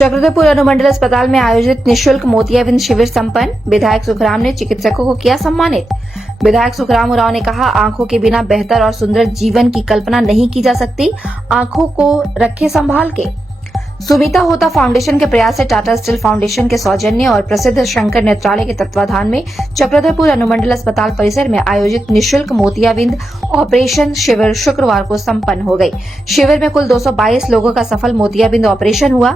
चक्रधरपुर अनुमंडल अस्पताल में आयोजित निशुल्क मोतियाबिंद शिविर संपन्न। विधायक सुखराम ने चिकित्सकों को किया सम्मानित। विधायक सुखराम उरांव ने कहा, आंखों के बिना बेहतर और सुंदर जीवन की कल्पना नहीं की जा सकती। आंखों को रखें संभाल के। सुमिता होता फाउंडेशन के प्रयास से टाटा स्टील फाउंडेशन के सौजन्य और प्रसिद्ध शंकर नेत्रालय के तत्वाधान में चक्रधरपुर अनुमंडल अस्पताल परिसर में आयोजित निशुल्क मोतियाबिंद ऑपरेशन शिविर शुक्रवार को संपन्न हो गई। शिविर में कुल 222 लोगों का सफल मोतियाबिंद ऑपरेशन हुआ।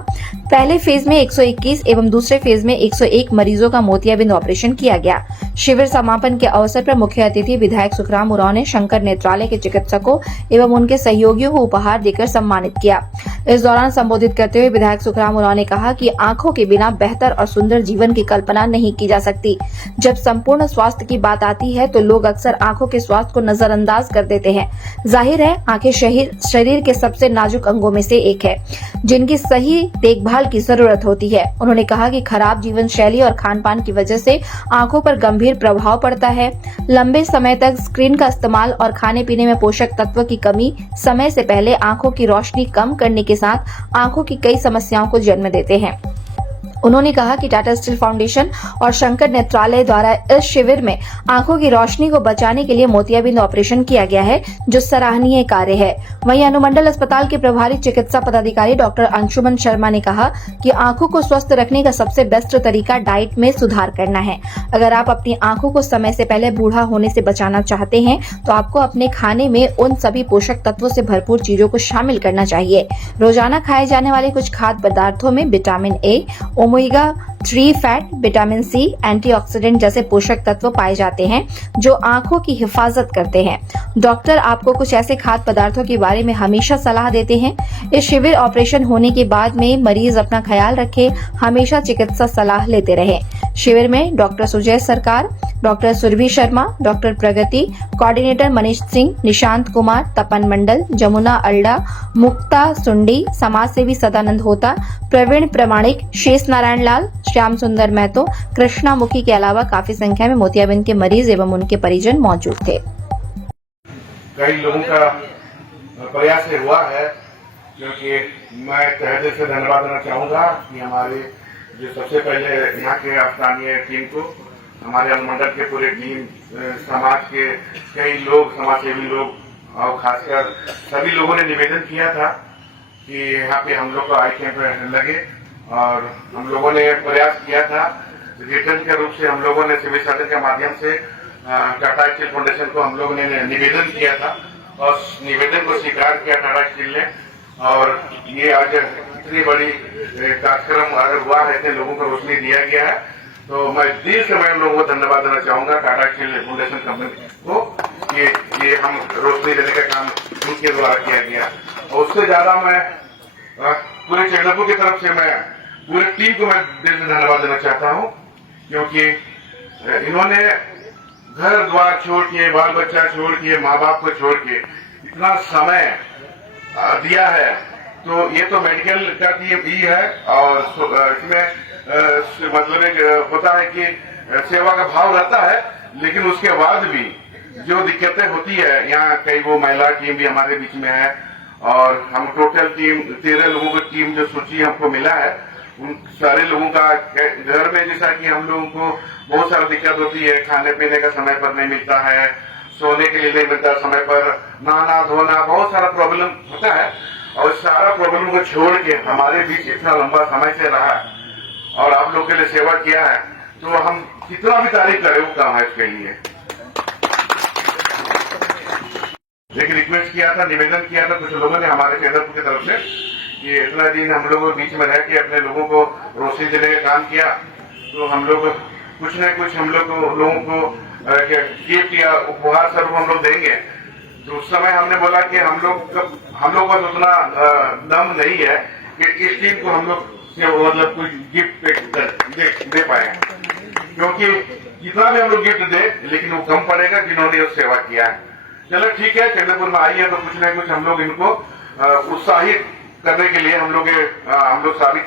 पहले फेज में 121 एवं दूसरे फेज में 101 मरीजों का मोतियाबिंद ऑपरेशन किया गया। शिविर समापन के अवसर पर मुख्य अतिथि विधायक सुखराम उरांव ने शंकर नेत्रालय के चिकित्सकों एवं उनके सहयोगियों को उपहार देकर सम्मानित किया। इस दौरान संबोधित करते हुए विधायक सुखराम उरांव ने कहा कि आंखों के बिना बेहतर और सुंदर जीवन की कल्पना नहीं की जा सकती। जब संपूर्ण स्वास्थ्य की बात आती है तो लोग अक्सर आंखों के स्वास्थ्य को नजरअंदाज कर देते हैं। जाहिर है, आंखें शरीर के सबसे नाजुक अंगों में से एक है, जिनकी सही देखभाल की जरूरत होती है। उन्होंने कहा कि खराब जीवन शैली और खान पान की वजह से आंखों पर गंभीर प्रभाव पड़ता है। लंबे समय तक स्क्रीन का इस्तेमाल और खाने पीने में पोषक तत्व की कमी समय से पहले आंखों की रोशनी कम करने के साथ आंखों की कई समस्याओं को जन्म देते हैं। उन्होंने कहा कि टाटा स्टील फाउंडेशन और शंकर नेत्रालय द्वारा इस शिविर में आंखों की रोशनी को बचाने के लिए मोतियाबिंद ऑपरेशन किया गया है, जो सराहनीय कार्य है। वहीं अनुमंडल अस्पताल के प्रभारी चिकित्सा पदाधिकारी डॉक्टर अंशुमन शर्मा ने कहा कि आंखों को स्वस्थ रखने का सबसे बेस्ट तरीका डाइट में सुधार करना है। अगर आप अपनी आंखों को समय से पहले बूढ़ा होने से बचाना चाहते हैं तो आपको अपने खाने में उन सभी पोषक तत्वों से भरपूर चीजों को शामिल करना चाहिए। रोजाना खाए जाने वाले कुछ खाद्य पदार्थों में vitamin A, omega 3 fat, vitamin C, antioxidant जैसे पोषक तत्व पाए जाते हैं जो आंखों की हिफाजत करते हैं। डॉक्टर आपको कुछ ऐसे खाद्य पदार्थों के बारे में हमेशा सलाह देते हैं। इस शिविर ऑपरेशन होने के बाद में मरीज अपना ख्याल रखे, हमेशा चिकित्सा सलाह लेते रहे। शिविर में डॉक्टर सुजय सरकार, डॉक्टर सुरभि शर्मा, डॉक्टर प्रगति, कोऑर्डिनेटर मनीष सिंह, निशांत कुमार, तपन मंडल, जमुना अल्डा, मुक्ता सुंडी, समाज सेवी सदानंद होता, प्रवीण प्रमाणिक, शेष नारायण लाल, श्याम सुंदर महतो, कृष्णा मुखी के अलावा काफी संख्या में मोतियाबिंद के मरीज एवं उनके परिजन मौजूद थे। कई लोगों का प्रयास से हुआ है, क्योंकि मैं तहे दिल से धन्यवाद देना चाहूंगा कि हमारे जो सबसे पहले यहाँ के स्थानीय टीम को, हमारे अनुमंडल के पूरे टीम, समाज के कई लोग, समाज सेवी लोग और खासकर सभी लोगों ने निवेदन किया था कि यहाँ पे हम लोग को आई कैंप लगे, और हम लोगों ने प्रयास किया था। रिटर्न के रूप से हम लोगों ने सिविल सर्जन के माध्यम से टाटा स्टील फाउंडेशन को हम लोगों ने निवेदन किया था, और निवेदन को स्वीकार किया टाटा स्टील ने। और ये आज इतनी बड़ी कार्यक्रम अगर हुआ है, इतने लोगों को रोशनी दिया गया है, तो मैं दिल से मैं लोगों को धन्यवाद देना चाहूंगा टाटा स्टील फाउंडेशन कंपनी को। ये हम रोशनी देने का काम उनके द्वारा किया गया। और उससे ज्यादा मैं पूरे चक्रधरपुर की तरफ से मैं पूरी टीम को मैं दिल से धन्यवाद देना चाहता हूँ, क्योंकि इन्होंने घर द्वार छोड़ के, बाल बच्चा छोड़ के, माँ बाप को छोड़ के इतना समय दिया है। तो ये तो मेडिकल का टीम ही है, और इसमें मतलब एक होता है कि सेवा का भाव रहता है, लेकिन उसके बाद भी जो दिक्कतें होती है, यहाँ कई वो महिला टीम भी हमारे बीच में है, और हम टोटल टीम 13 लोगों की टीम जो सूची हमको मिला है, उन सारे लोगों का घर में जैसा कि हम लोगों को बहुत सारा दिक्कत होती है, खाने पीने का समय पर नहीं मिलता है, सोने के लिए नहीं मिलता समय पर, नहाना धोना, बहुत सारा प्रॉब्लम होता है। और सारा प्रॉब्लम को छोड़ के हमारे बीच इतना लंबा समय से रहा और आप लोग के लिए सेवा किया है, तो हम कितना भी तारीफ करें वो कम है इसके लिए। एक रिक्वेस्ट किया था, निवेदन किया था कुछ लोगों ने हमारे चक्रधरपुर की तरफ से कि इतना दिन हम लोगों के बीच में रह के अपने लोगों को रोशनी देने का काम किया, तो हम लोग कुछ न कुछ हम लोगों को गिफ्ट या उपहार स्वरूप हम लोग देंगे। तो उस समय हमने बोला कि हम लोग का उतना दम नहीं है कि इस टीम को हम लोग मतलब कोई गिफ्ट दे पाए, क्योंकि जितना भी हम लोग गिफ्ट दे लेकिन वो कम पड़ेगा जिन्होंने उस सेवा किया है। चलो ठीक है, चक्रधरपुर में आई है तो कुछ न कुछ हम लोग इनको उत्साहित करने के लिए हम लोग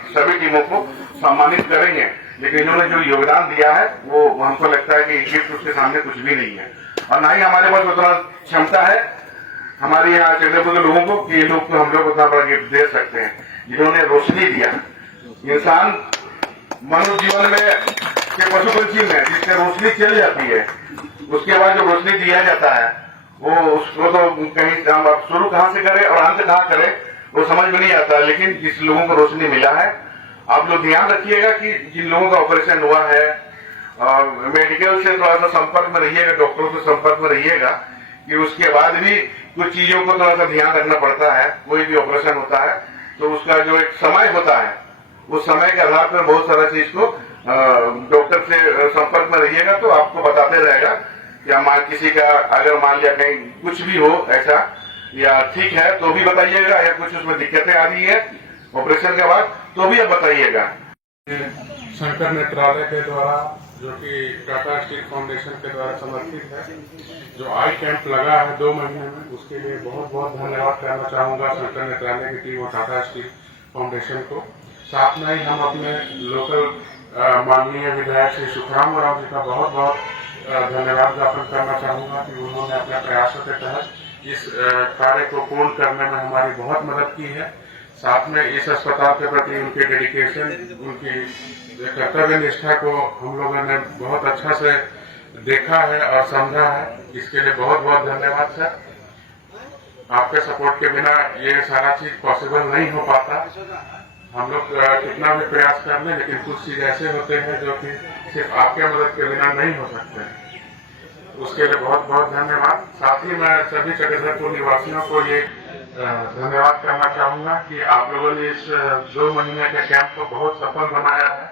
सभी टीमों को सम्मानित करेंगे, लेकिन इन्होंने जो योगदान दिया है वो हमको लगता है कि गिफ्ट उसके सामने कुछ भी नहीं है, और ना ही हमारे पास उतना क्षमता है हमारे यहाँ चक्रधरपुर के लोगों को कि ये लोग हम लोग उतना बड़ा गिफ्ट दे सकते हैं। जिन्होंने रोशनी दिया इंसान मनुष्य जीवन में के पशु पंछी में जिससे रोशनी चल जाती है, उसके बाद जो रोशनी दिया जाता है वो उसको तो कहीं हम अब शुरू कहाँ से करें और अंत कहाँ करें वो समझ में नहीं आता। लेकिन जिस लोगों को रोशनी मिला है, आप लोग ध्यान रखिएगा कि जिन लोगों का ऑपरेशन हुआ है मेडिकल से थोड़ा सा संपर्क में रहिएगा, डॉक्टरों से संपर्क में रहिएगा कि उसके बाद भी कुछ चीजों को थोड़ा सा ध्यान रखना पड़ता है। कोई भी ऑपरेशन होता है तो उसका जो एक समय होता है, उस समय के आधार पर बहुत सारा चीज को डॉक्टर से संपर्क में रहिएगा तो आपको बताते रहेगा कि किसी का अगर मान लिया कहीं कुछ भी हो ऐसा या ठीक है तो भी बताइएगा, या कुछ उसमें दिक्कतें आ रही है ऑपरेशन के बाद तो भी आप बताइएगा। शंकर नेत्रालय के द्वारा जो कि टाटा स्टील फाउंडेशन के द्वारा समर्थित है, जो आई कैंप लगा है 2 महीने में, उसके लिए बहुत बहुत धन्यवाद करना चाहूंगा शंकर नेत्रालय की टीम और टाटा स्टील फाउंडेशन को। साथ में ही हम अपने लोकल माननीय विधायक श्री सुखराम उरांव जी का बहुत बहुत धन्यवाद ज्ञापन करना चाहूंगा कि उन्होंने अपने प्रयासों के तहत इस कार्य को पूर्ण करने में हमारी बहुत मदद की है। साथ में इस अस्पताल के प्रति उनके डेडिकेशन, उनकी कर्तव्य निष्ठा को हम लोगों ने बहुत अच्छा से देखा है और समझा है। इसके लिए बहुत बहुत धन्यवाद सर। आपके सपोर्ट के बिना ये सारा चीज पॉसिबल नहीं हो पाता। हम लोग कितना भी प्रयास कर लें, लेकिन कुछ चीज ऐसे होते हैं जो कि सिर्फ आपके मदद के बिना नहीं हो सकते हैं। उसके लिए बहुत बहुत धन्यवाद। साथ ही मैं सभी चक्रधरपुर निवासियों को ये धन्यवाद करना चाहूंगा कि आप लोगों ने इस 2 महीने के कैंप को बहुत सफल बनाया है।